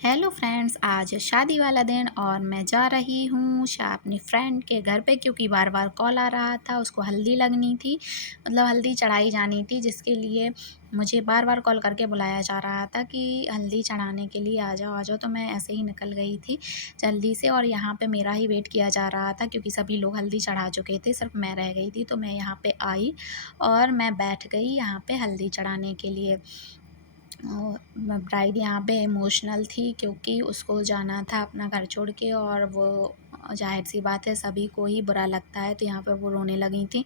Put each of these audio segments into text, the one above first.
Hello friends, आज शादी वाला दिन और मैं जा रही हूँ अपनी फ्रेंड के घर पे, क्योंकि बार बार कॉल आ रहा था। उसको हल्दी लगनी थी, मतलब हल्दी चढ़ाई जानी थी, जिसके लिए मुझे बार बार कॉल करके बुलाया जा रहा था कि हल्दी चढ़ाने के लिए आ जाओ आ जाओ। तो मैं ऐसे ही निकल गई थी जल्दी से, और यहाँ पे मेरा ही वेट किया जा रहा था क्योंकि सभी लोग हल्दी चढ़ा चुके थे, सिर्फ मैं रह गई थी। तो मैं यहाँ पे आई और मैं बैठ गई यहाँ पे हल्दी चढ़ाने के लिए। और ब्राइड यहाँ पे इमोशनल थी क्योंकि उसको जाना था अपना घर छोड़ के, और वो ज़ाहिर सी बात है सभी को ही बुरा लगता है। तो यहाँ पे वो रोने लगी थी,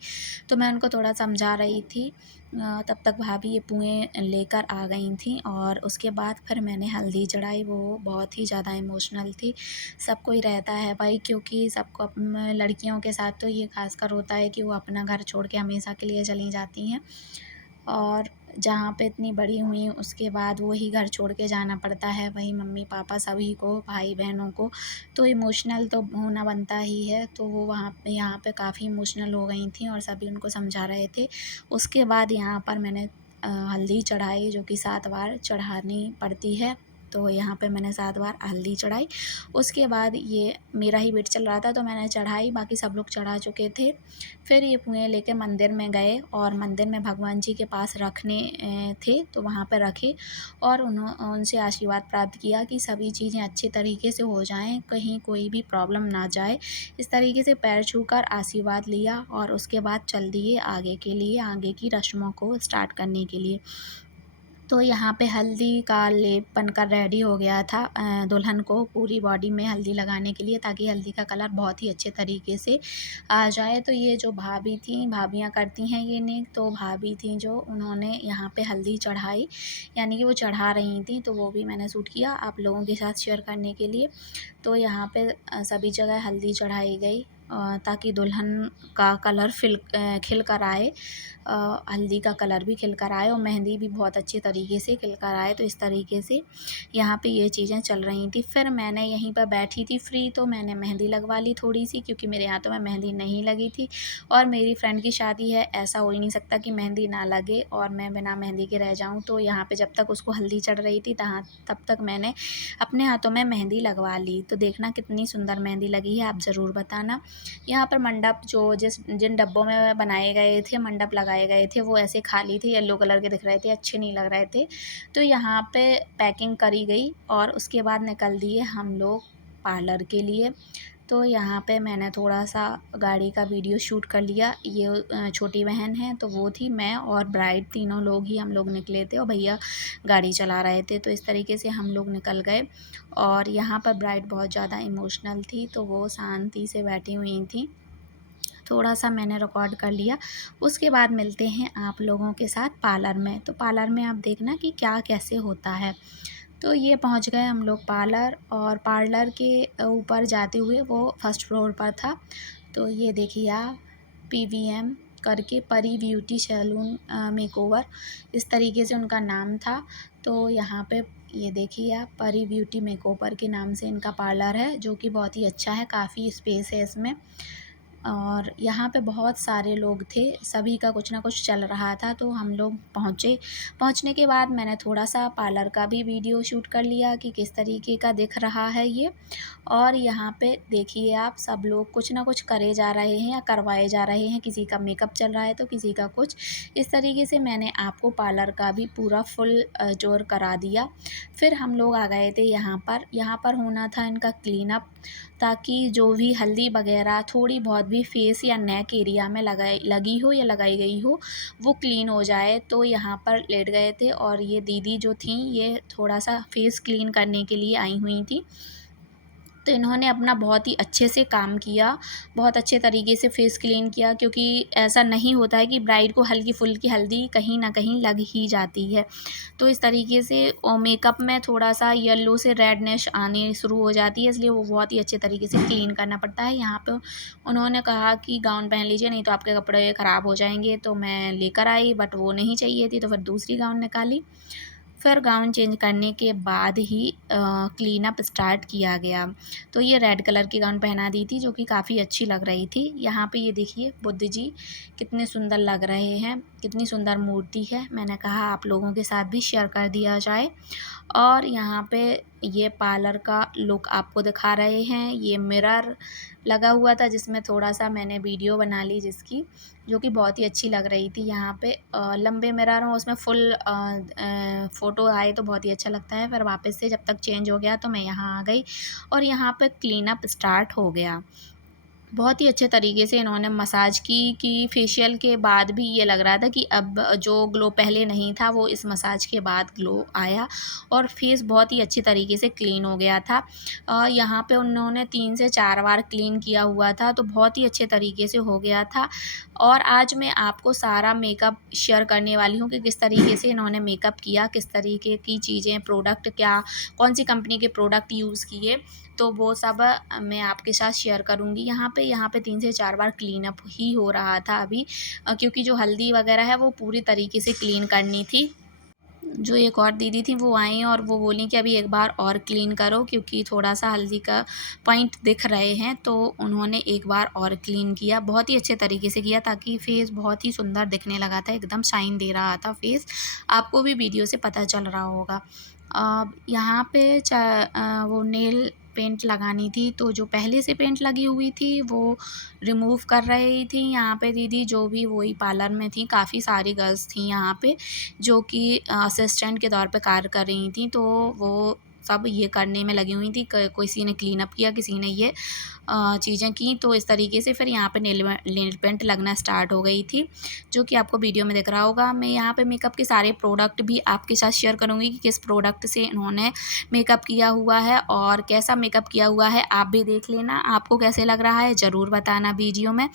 तो मैं उनको थोड़ा समझा रही थी। तब तक भाभी ये पुएँ लेकर आ गई थीं, और उसके बाद फिर मैंने हल्दी चढ़ाई। वो बहुत ही ज़्यादा इमोशनल थी। सबको ही रहता है भाई, क्योंकि सबको लड़कियों के साथ तो ये खासकर होता है कि वो अपना घर छोड़ के हमेशा के लिए चली जाती हैं, और जहाँ पे इतनी बड़ी हुई उसके बाद वही घर छोड़ के जाना पड़ता है, वही मम्मी पापा सभी को, भाई बहनों को। तो इमोशनल तो होना बनता ही है। तो वो वहाँ पे यहाँ पे काफ़ी इमोशनल हो गई थी और सभी उनको समझा रहे थे। उसके बाद यहाँ पर मैंने हल्दी चढ़ाई, जो कि 7 बार चढ़ानी पड़ती है। तो यहाँ पे मैंने 7 बार हल्दी चढ़ाई। उसके बाद ये मेरा ही वेट चल रहा था, तो मैंने चढ़ाई, बाकी सब लोग चढ़ा चुके थे। फिर ये कुएँ लेके मंदिर में गए, और मंदिर में भगवान जी के पास रखने थे, तो वहाँ पे रखे, और उनसे आशीर्वाद प्राप्त किया कि सभी चीज़ें अच्छे तरीके से हो जाएँ, कहीं कोई भी प्रॉब्लम ना जाए। इस तरीके से पैर छूकर आशीर्वाद लिया, और उसके बाद चल दिए आगे के लिए, आगे की रस्मों को स्टार्ट करने के लिए। तो यहाँ पे हल्दी का लेप बनकर रेडी हो गया था दुल्हन को पूरी बॉडी में हल्दी लगाने के लिए, ताकि हल्दी का कलर बहुत ही अच्छे तरीके से आ जाए। तो ये जो भाभी थी, भाभियाँ करती हैं ये नहीं, तो भाभी थी जो, उन्होंने यहाँ पे हल्दी चढ़ाई, यानी कि वो चढ़ा रही थी। तो वो भी मैंने शूट किया आप लोगों के साथ शेयर करने के लिए। तो यहाँ पे सभी जगह हल्दी चढ़ाई गई, ताकि दुल्हन का कलर खिल कर आए, हल्दी का कलर भी खिल कर आए, और मेहंदी भी बहुत अच्छे तरीके से खिल कर आए। तो इस तरीके से यहाँ पे ये चीज़ें चल रही थी। फिर मैंने यहीं पर बैठी थी फ्री, तो मैंने मेहंदी लगवा ली थोड़ी सी, क्योंकि मेरे हाथों में मेहंदी नहीं लगी थी, और मेरी फ्रेंड की शादी है, ऐसा हो ही नहीं सकता कि मेहंदी ना लगे और मैं बिना मेहंदी के रह जाऊँ। तो यहाँ पे जब तक उसको हल्दी चढ़ रही थी तब तक मैंने अपने हाथों में मेहंदी लगवा ली। तो देखना कितनी सुंदर मेहंदी लगी है, आप ज़रूर बताना। यहाँ पर मंडप जो जिन डब्बों में बनाए गए थे, मंडप लगाए गए थे, वो ऐसे खाली थे, येलो कलर के दिख रहे थे, अच्छे नहीं लग रहे थे। तो यहाँ पे पैकिंग करी गई, और उसके बाद निकल दिए हम लोग पार्लर के लिए। तो यहाँ पे मैंने थोड़ा-सा गाड़ी का वीडियो शूट कर लिया। ये छोटी बहन है, तो वो थी, मैं और ब्राइड, तीनों लोग ही हम लोग निकले थे, और भैया गाड़ी चला रहे थे। तो इस तरीके से हम लोग निकल गए, और यहाँ पर ब्राइड बहुत ज़्यादा इमोशनल थी, तो वो शांति से बैठी हुई थी। थोड़ा-सा मैंने रिकॉर्ड कर लिया। उसके बाद मिलते हैं आप लोगों के साथ पार्लर में। तो पार्लर में आप देखना कि क्या कैसे होता है। तो ये पहुँच गए हम लोग पार्लर, और पार्लर के ऊपर जाते हुए वो फर्स्ट फ्लोर पर था। तो ये देखिए आप, पीवीएम करके, परी ब्यूटी सैलून मेकओवर, इस तरीके से उनका नाम था। तो यहाँ पे ये देखिए आप, परी ब्यूटी मेकओवर के नाम से इनका पार्लर है, जो कि बहुत ही अच्छा है, काफ़ी स्पेस है इसमें। और यहाँ पे बहुत सारे लोग थे, सभी का कुछ ना कुछ चल रहा था। तो हम लोग पहुँचे। पहुँचने के बाद मैंने थोड़ा-सा पार्लर का भी वीडियो शूट कर लिया कि किस तरीके का दिख रहा है ये। और यहाँ पे देखिए आप, सब लोग कुछ ना कुछ करे जा रहे हैं या करवाए जा रहे हैं, किसी का मेकअप चल रहा है तो किसी का कुछ। इस तरीके से मैंने आपको पार्लर का भी पूरा फुल टूर करा दिया। फिर हम लोग आ गए थे यहाँ पर होना था इनका क्लीनअप, ताकि जो भी हल्दी वगैरह थोड़ी बहुत भी फेस या नेक एरिया में लगी हो या लगाई गई हो, वो क्लीन हो जाए। तो यहाँ पर लेट गए थे, और ये दीदी जो थीं, ये थोड़ा-सा फेस क्लीन करने के लिए आई हुई थीं। तो इन्होंने अपना बहुत ही अच्छे से काम किया, बहुत अच्छे तरीके से फेस क्लीन किया, क्योंकि ऐसा नहीं होता है कि ब्राइड को हल्की-फुल्की हल्दी कहीं न कहीं लग ही जाती है। तो इस तरीके से मेकअप में थोड़ा-सा येलो से रेडनेस आनी शुरू हो जाती है, इसलिए वो बहुत ही अच्छे तरीके से क्लीन करना पड़ता है। यहाँ पे उन्होंने कहा कि गाउन पहन लीजिए, नहीं तो आपके कपड़े ख़राब हो जाएँगे। तो मैं लेकर आई, बट वो नहीं चाहिए थी, तो फिर दूसरी गाउन निकाली। फिर गाउन चेंज करने के बाद ही क्लीन अप स्टार्ट किया गया। तो ये रेड कलर की गाउन पहना दी थी जो कि काफ़ी अच्छी लग रही थी। यहाँ पे ये देखिए बुद्ध जी कितने सुंदर लग रहे हैं, कितनी सुंदर मूर्ति है। मैंने कहा आप लोगों के साथ भी शेयर कर दिया जाए। और यहाँ पे ये पार्लर का लुक आपको दिखा रहे हैं। ये मिरर लगा हुआ था जिसमें थोड़ा सा मैंने वीडियो बना ली जिसकी, जो कि बहुत ही अच्छी लग रही थी। यहाँ पे लंबे मिरर हों उसमें फुल फ़ोटो आए तो बहुत ही अच्छा लगता है। फिर वापस से जब तक चेंज हो गया तो मैं यहाँ आ गई और यहाँ पे क्लीन अप स्टार्ट हो गया। बहुत ही अच्छे तरीके से इन्होंने मसाज की फेशियल के बाद भी ये लग रहा था कि अब जो ग्लो पहले नहीं था वो इस मसाज के बाद ग्लो आया और फेस बहुत ही अच्छी तरीके से क्लीन हो गया था। यहाँ पे उन्होंने 3 से 4 बार क्लीन किया हुआ था तो बहुत ही अच्छे तरीके से हो गया था। और आज मैं आपको सारा मेकअप शेयर करने वाली हूँ कि किस तरीके से इन्होंने मेकअप किया, किस तरीके की चीज़ें, प्रोडक्ट क्या, कौन सी कंपनी के प्रोडक्ट यूज़ किए, तो वो सब मैं आपके साथ शेयर करूँगी। यहाँ पे 3 से 4 बार क्लीन अप ही हो रहा था अभी, क्योंकि जो हल्दी वगैरह है वो पूरी तरीके से क्लीन करनी थी। जो एक और दीदी थी वो आई और वो बोली कि अभी एक बार और क्लीन करो क्योंकि थोड़ा-सा हल्दी का पॉइंट दिख रहे हैं, तो उन्होंने एक बार और क्लीन किया। बहुत ही अच्छे तरीके से किया ताकि फेस बहुत ही सुंदर दिखने लगा था, एकदम शाइन दे रहा था फेस। आपको भी वीडियो से पता चल रहा होगा। यहाँ पे वो नेल पेंट लगानी थी तो जो पहले से पेंट लगी हुई थी वो रिमूव कर रही थी यहाँ पे दीदी, जो भी वही पार्लर में थी। काफ़ी सारी गर्ल्स थी यहाँ पे जो कि असिस्टेंट के तौर पे कार्य कर रही थी, तो वो सब ये करने में लगी हुई थी। किसी ने क्लीन अप किया, किसी ने ये चीज़ें की, तो इस तरीके से फिर यहाँ पे नेल पेंट लगना स्टार्ट हो गई थी, जो कि आपको वीडियो में दिख रहा होगा। मैं यहाँ पे मेकअप के सारे प्रोडक्ट भी आपके साथ शेयर करूँगी कि किस प्रोडक्ट से इन्होंने मेकअप किया हुआ है और कैसा मेकअप किया हुआ है। आप भी देख लेना, आपको कैसे लग रहा है ज़रूर बताना वीडियो में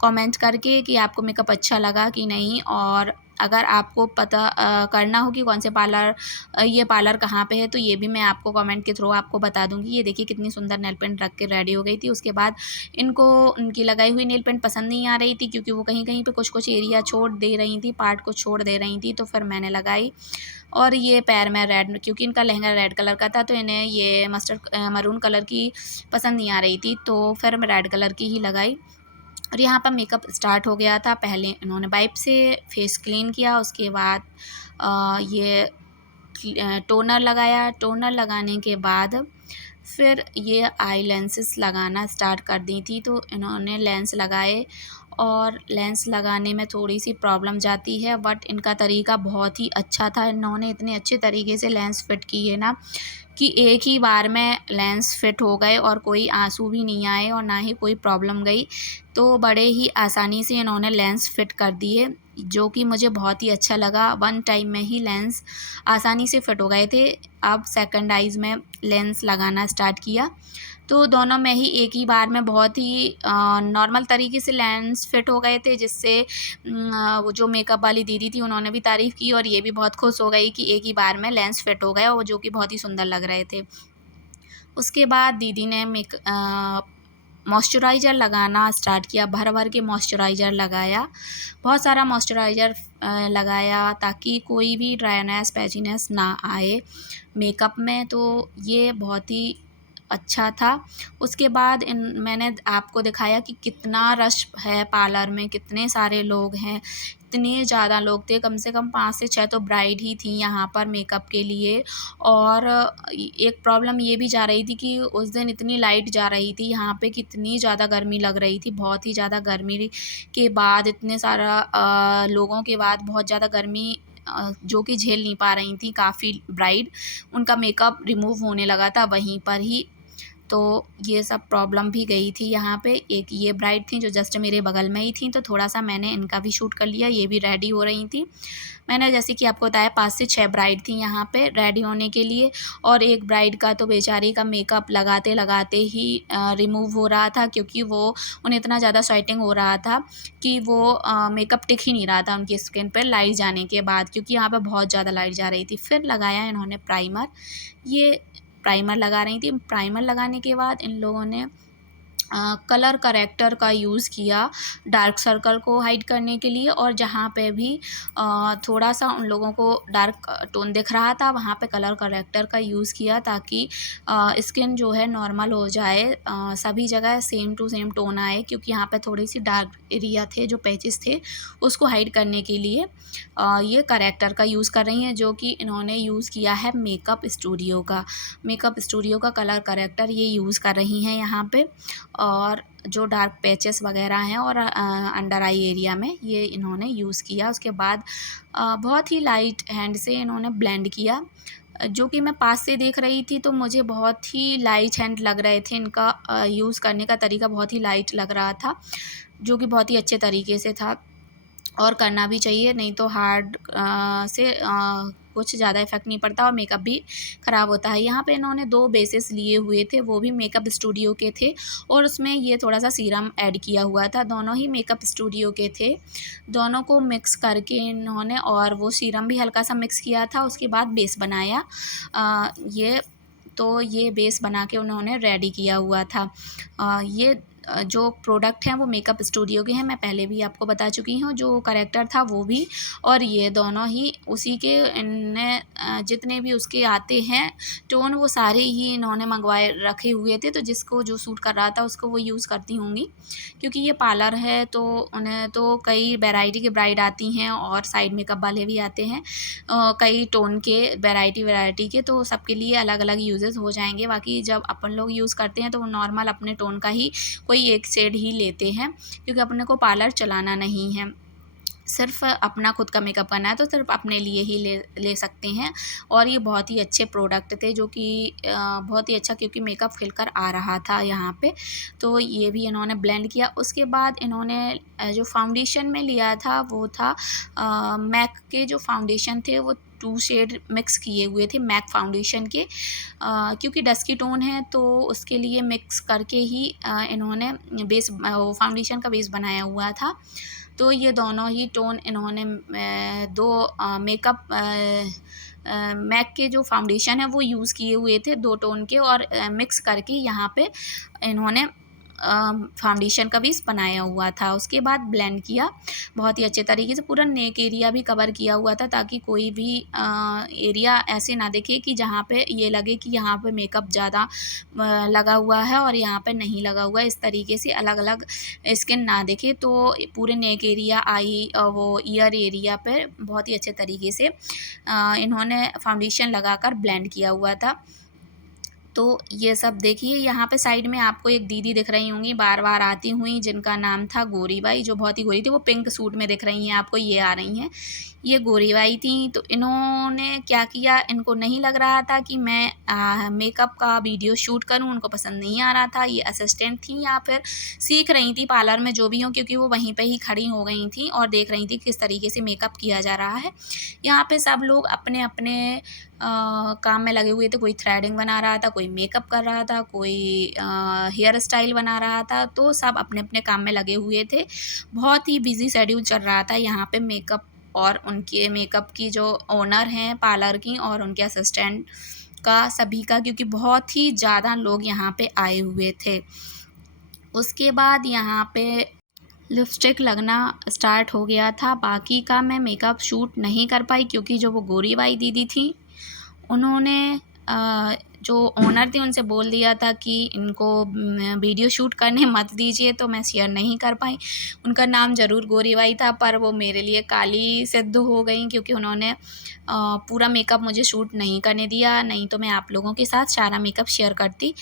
कमेंट करके कि आपको मेकअप अच्छा लगा कि नहीं। और अगर आपको पता करना हो कि कौन से पार्लर ये पार्लर कहाँ पे है तो ये भी मैं आपको कमेंट के थ्रू आपको बता दूँगी। ये देखिए कितनी सुंदर नेल पेंट रख के रेडी हो गई थी। उसके बाद इनको उनकी लगाई हुई नेल पेंट पसंद नहीं आ रही थी क्योंकि वो कहीं-कहीं पे कुछ-कुछ एरिया छोड़ दे रही थी, पार्ट को छोड़ दे रही थी, तो फिर मैंने लगाई। और ये पैर में रेड, क्योंकि इनका लहंगा रेड कलर का था तो इन्हें ये मरून कलर की पसंद नहीं आ रही थी, तो फिर मैं रेड कलर की ही लगाई। और यहाँ पर मेकअप स्टार्ट हो गया था। पहले इन्होंने वाइप से फेस क्लीन किया, उसके बाद ये टोनर लगाया। टोनर लगाने के बाद फिर ये आई लेंसेस लगाना स्टार्ट कर दी थी, तो इन्होंने लेंस लगाए और लेंस लगाने में थोड़ी सी प्रॉब्लम जाती है, बट इनका तरीका बहुत ही अच्छा था। इन्होंने इतने अच्छे तरीके से लेंस फिट किए ना कि एक ही बार में लेंस फिट हो गए और कोई आंसू भी नहीं आए और ना ही कोई प्रॉब्लम गई। तो बड़े ही आसानी से इन्होंने लेंस फिट कर दिए, जो कि मुझे बहुत ही अच्छा लगा। वन टाइम में ही लेंस आसानी से फिट हो गए थे। अब सेकंड आइज़ में लेंस लगाना स्टार्ट किया, तो दोनों में ही एक ही बार में बहुत ही नॉर्मल तरीके से लेंस फिट हो गए थे, जिससे वो जो मेकअप वाली दीदी थी उन्होंने भी तारीफ़ की और ये भी बहुत खुश हो गई कि एक ही बार में लेंस फिट हो गए, और जो कि बहुत ही सुंदर लग रहे थे। उसके बाद दीदी ने मॉइस्चराइज़र लगाना स्टार्ट किया, भर-भर के मॉइस्चराइज़र लगाया। बहुत सारा मॉइस्चराइज़र लगाया ताकि कोई भी ड्राईनेस, पैचीनेस ना आए मेकअप में, तो ये बहुत ही अच्छा था। उसके बाद मैंने आपको दिखाया कि कितना रश है पार्लर में, कितने सारे लोग हैं, इतने ज़्यादा लोग थे। कम से कम 5 से 6 तो ब्राइड ही थी यहाँ पर मेकअप के लिए। और एक प्रॉब्लम ये भी जा रही थी कि उस दिन इतनी लाइट जा रही थी यहाँ पे, कितनी ज़्यादा गर्मी लग रही थी। बहुत ही ज़्यादा गर्मी के बाद, इतने सारा लोगों के बाद बहुत ज़्यादा गर्मी जो कि झेल नहीं पा रही थी काफ़ी ब्राइड, उनका मेकअप रिमूव होने लगा था वहीं पर ही। तो ये सब प्रॉब्लम भी गई थी यहाँ पे। एक ये ब्राइड थी जो जस्ट मेरे बगल में ही थी, तो थोड़ा-सा मैंने इनका भी शूट कर लिया। ये भी रेडी हो रही थी। मैंने जैसे कि आपको बताया 5 से 6 ब्राइड थी यहाँ पे रेडी होने के लिए, और एक ब्राइड का तो बेचारी का मेकअप लगाते-लगाते ही रिमूव हो रहा था, क्योंकि वो उन्हें इतना ज़्यादा स्वेटिंग हो रहा था कि वो मेकअप टिक ही नहीं रहा था उनकी स्किन पे लाइट जाने के बाद, क्योंकि यहाँ पे बहुत ज़्यादा लाइट जा रही थी। फिर लगाया इन्होंने प्राइमर। ये प्राइमर लगा रही थी। प्राइमर लगाने के बाद इन लोगों ने कलर करेक्टर का यूज़ किया डार्क सर्कल को हाइड करने के लिए, और जहाँ पे भी थोड़ा सा उन लोगों को डार्क टोन दिख रहा था वहाँ पे कलर करेक्टर का यूज़ किया, ताकि स्किन जो है नॉर्मल हो जाए, सभी जगह सेम टू सेम टोन आए, क्योंकि यहाँ पे थोड़ी सी डार्क एरिया थे जो पैचेस थे उसको हाइड करने के लिए ये करेक्टर का यूज़ कर रही हैं, जो कि इन्होंने यूज़ किया है मेकअप स्टूडियो का कलर करेक्टर ये यूज़ कर रही हैं यहाँ पे। और जो डार्क पैचेस वगैरह हैं और अंडर आई एरिया में ये इन्होंने यूज़ किया। उसके बाद बहुत ही लाइट हैंड से इन्होंने ब्लेंड किया, जो कि मैं पास से देख रही थी तो मुझे बहुत ही लाइट हैंड लग रहे थे। इनका यूज़ करने का तरीका बहुत ही लाइट लग रहा था, जो कि बहुत ही अच्छे तरीके से था, और करना भी चाहिए, नहीं तो हार्ड से कुछ ज़्यादा इफ़ेक्ट नहीं पड़ता और मेकअप भी ख़राब होता है। यहाँ पे इन्होंने 2 बेसेस लिए हुए थे, वो भी मेकअप स्टूडियो के थे, और उसमें ये थोड़ा सा सीरम ऐड किया हुआ था। दोनों ही मेकअप स्टूडियो के थे, दोनों को मिक्स करके इन्होंने, और वो सीरम भी हल्का सा मिक्स किया था। उसके बाद बेस बनाया, ये बेस बना के उन्होंने रेडी किया हुआ था। ये जो प्रोडक्ट हैं वो मेकअप स्टूडियो के हैं, मैं पहले भी आपको बता चुकी हूँ। जो करेक्टर था वो भी, और ये दोनों ही उसी के इनने जितने भी उसके आते हैं टोन वो सारे ही इन्होंने मंगवाए रखे हुए थे, तो जिसको जो सूट कर रहा था उसको वो यूज़ करती होंगी, क्योंकि ये पार्लर है तो उन्हें तो कई वैरायटी की ब्राइड आती हैं और साइड मेकअप वाले भी आते हैं, कई टोन के वैरायटी के, तो सबके लिए अलग अलग यूजेस हो जाएंगे। बाकी जब अपन लोग यूज़ करते हैं तो वो नॉर्मल अपने टोन का ही कोई एक शेड ही लेते हैं, क्योंकि अपने को पार्लर चलाना नहीं है, सिर्फ अपना खुद का मेकअप करना है तो सिर्फ अपने लिए ही ले सकते हैं। और ये बहुत ही अच्छे प्रोडक्ट थे, जो कि बहुत ही अच्छा, क्योंकि मेकअप खिलकर आ रहा था यहाँ पे, तो ये भी इन्होंने ब्लेंड किया। उसके बाद इन्होंने जो फाउंडेशन में लिया था वो था मैक के जो फाउंडेशन थे वो 2 शेड मिक्स किए हुए थे मैक फाउंडेशन के, क्योंकि डस्की टोन है तो उसके लिए मिक्स करके ही इन्होंने बेस फाउंडेशन का बेस बनाया हुआ था। तो ये दोनों ही टोन इन्होंने मेकअप मैक के जो फाउंडेशन है वो यूज़ किए हुए थे 2 टोन के, और मिक्स करके यहाँ पे इन्होंने फाउंडेशन का बेस बनाया हुआ था। उसके बाद ब्लेंड किया बहुत ही अच्छे तरीके से, पूरा नेक एरिया भी कवर किया हुआ था, ताकि कोई भी एरिया ऐसे ना दिखे कि जहाँ पे ये लगे कि यहाँ पे मेकअप ज़्यादा लगा हुआ है और यहाँ पे नहीं लगा हुआ है। इस तरीके से अलग अलग स्किन ना दिखे, तो पूरे नेक एरिया, आई वो ईयर एरिया पे बहुत ही अच्छे तरीके से इन्होंने फाउंडेशन लगाकर ब्लेंड किया हुआ था। तो ये सब देखिए, यहाँ पे साइड में आपको एक दीदी दिख रही होंगी बार बार आती हुई, जिनका नाम था गौरी बाई, जो बहुत ही गोरी थी। वो पिंक सूट में दिख रही हैं आपको, ये आ रही हैं, ये गौरी बाई थी। तो इन्होंने क्या किया, इनको नहीं लग रहा था कि मैं मेकअप का वीडियो शूट करूँ, उनको पसंद नहीं आ रहा था। ये असिस्टेंट थी या फिर सीख रही थी पार्लर में, जो भी हो, क्योंकि वो वहीं पर ही खड़ी हो गई थी और देख रही थी किस तरीके से मेकअप किया जा रहा है। यहाँ पे सब लोग अपने अपने काम में लगे हुए थे। कोई थ्रेडिंग बना रहा था, कोई मेकअप कर रहा था, कोई हेयर स्टाइल बना रहा था, तो सब अपने अपने काम में लगे हुए थे। बहुत ही बिजी शेड्यूल चल रहा था यहाँ पे मेकअप और उनके मेकअप की जो ओनर हैं पार्लर की और उनके असिस्टेंट का, सभी का, क्योंकि बहुत ही ज़्यादा लोग यहाँ पे आए हुए थे। उसके बाद यहाँ पे लिपस्टिक लगना स्टार्ट हो गया था। बाकी का मैं मेकअप शूट नहीं कर पाई, क्योंकि जो वो गोरी बाई दीदी थी उन्होंने जो ओनर थे उनसे बोल दिया था कि इनको वीडियो शूट करने मत दीजिए, तो मैं शेयर नहीं कर पाई। उनका नाम ज़रूर गौरी बाई था, पर वो मेरे लिए काली सिद्ध हो गई, क्योंकि उन्होंने पूरा मेकअप मुझे शूट नहीं करने दिया, नहीं तो मैं आप लोगों के साथ सारा मेकअप शेयर करती।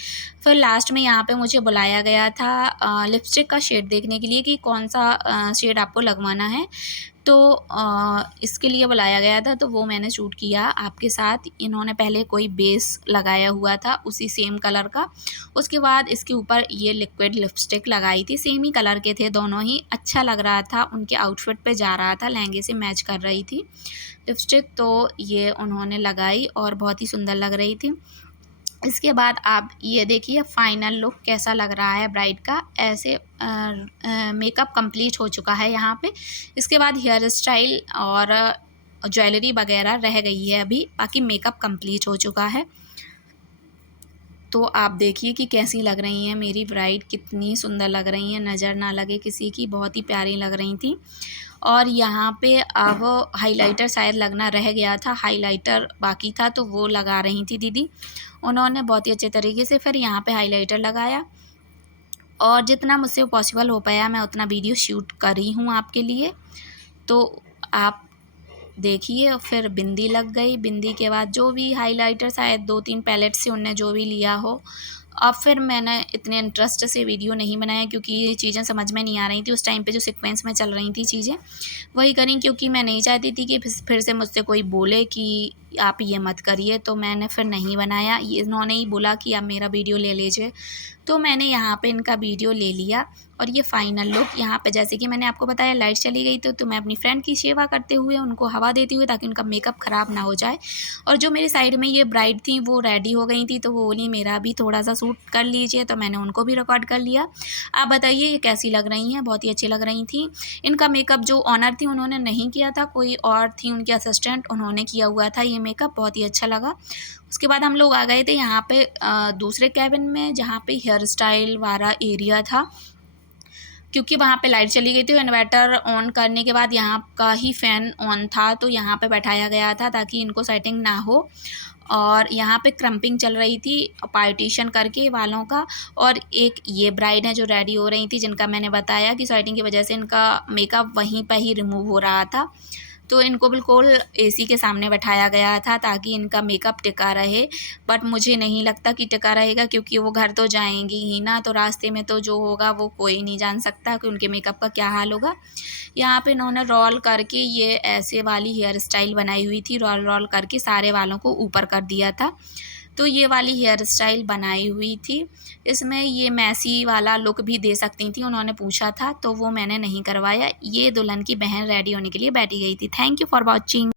फिर लास्ट में यहाँ पे मुझे बुलाया गया था लिपस्टिक का शेड देखने के लिए कि कौन सा शेड आपको लगवाना है, तो इसके लिए बुलाया गया था, तो वो मैंने शूट किया आपके साथ। इन्होंने पहले कोई बेस लगाया हुआ था उसी सेम कलर का, उसके बाद इसके ऊपर ये लिक्विड लिपस्टिक लगाई थी, सेम ही कलर के थे दोनों ही, अच्छा लग रहा था, उनके आउटफिट पे जा रहा था, लहंगे से मैच कर रही थी लिपस्टिक, तो ये उन्होंने लगाई और बहुत ही सुंदर लग रही थी। इसके बाद आप ये देखिए फाइनल लुक कैसा लग रहा है ब्राइड का। ऐसे मेकअप कंप्लीट हो चुका है यहाँ पे। इसके बाद हेयर स्टाइल और ज्वेलरी वगैरह रह गई है अभी, बाकी मेकअप कंप्लीट हो चुका है। तो आप देखिए कि कैसी लग रही हैं मेरी ब्राइड, कितनी सुंदर लग रही हैं, नज़र ना लगे किसी की, बहुत ही प्यारी लग रही थी। और यहाँ पे अब हाइलाइटर शायद लगना रह गया था, हाइलाइटर बाकी था तो वो लगा रही थी दीदी। उन्होंने बहुत ही अच्छे तरीके से फिर यहाँ पे हाइलाइटर लगाया और जितना मुझसे पॉसिबल हो पाया मैं उतना वीडियो शूट कर रही हूँ आपके लिए। तो आप देखिए। और फिर बिंदी लग गई, बिंदी के बाद जो भी हाइलाइटर शायद 2-3 पैलेट से उनने जो भी लिया हो। अब फिर मैंने इतने इंटरेस्ट से वीडियो नहीं बनाया क्योंकि ये चीज़ें समझ में नहीं आ रही थी उस टाइम पे, जो सीक्वेंस में चल रही थी चीज़ें वही करी, क्योंकि मैं नहीं चाहती थी कि फिर से मुझसे कोई बोले कि आप ये मत करिए। तो मैंने फिर नहीं बनाया, ये इन्होंने ही बोला कि आप मेरा वीडियो ले लीजिए, तो मैंने यहाँ पे इनका वीडियो ले लिया। और ये फाइनल लुक यहाँ पे, जैसे कि मैंने आपको बताया लाइट चली गई तो मैं अपनी फ्रेंड की सेवा करते हुए उनको हवा देती हुई, ताकि उनका मेकअप ख़राब ना हो जाए। और जो मेरी साइड में ये ब्राइड थी वो रेडी हो गई थी, तो वो बोली मेरा भी थोड़ा सा शूट कर लीजिए, तो मैंने उनको भी रिकॉर्ड कर लिया। आप बताइए ये कैसी लग रही हैं, बहुत ही अच्छी लग रही थी। इनका मेकअप जो ऑनर थी उन्होंने नहीं किया था, कोई और थी उनकी असिस्टेंट, उन्होंने किया हुआ था ये मेकअप, बहुत ही अच्छा लगा। उसके बाद हम लोग आ गए थे यहाँ पे दूसरे कैबिन में, जहाँ पे हेयर स्टाइल वाला एरिया था, क्योंकि वहाँ पे लाइट चली गई थी। इन्वर्टर ऑन करने के बाद यहाँ का ही फ़ैन ऑन था, तो यहाँ पे बैठाया गया था ताकि इनको सेटिंग ना हो। और यहाँ पे क्रम्पिंग चल रही थी पार्टीशन करके वालों का। और एक ये ब्राइड है जो रेडी हो रही थी, जिनका मैंने बताया कि सेटिंग की वजह से इनका मेकअप वहीं पर ही रिमूव हो रहा था, तो इनको बिल्कुल एसी के सामने बैठाया गया था ताकि इनका मेकअप टिका रहे। बट मुझे नहीं लगता कि टिका रहेगा, क्योंकि वो घर तो जाएंगी ही ना, तो रास्ते में तो जो होगा वो कोई नहीं जान सकता कि उनके मेकअप का क्या हाल होगा। यहाँ पे इन्होंने रोल करके ये ऐसे वाली हेयर स्टाइल बनाई हुई थी, रोल रोल करके सारे वालों को ऊपर कर दिया था, तो ये वाली हेयर स्टाइल बनाई हुई थी। इसमें ये मैसी वाला लुक भी दे सकती थी, उन्होंने पूछा था, तो वो मैंने नहीं करवाया। ये दुल्हन की बहन रेडी होने के लिए बैठी गई थी। Thank you for watching.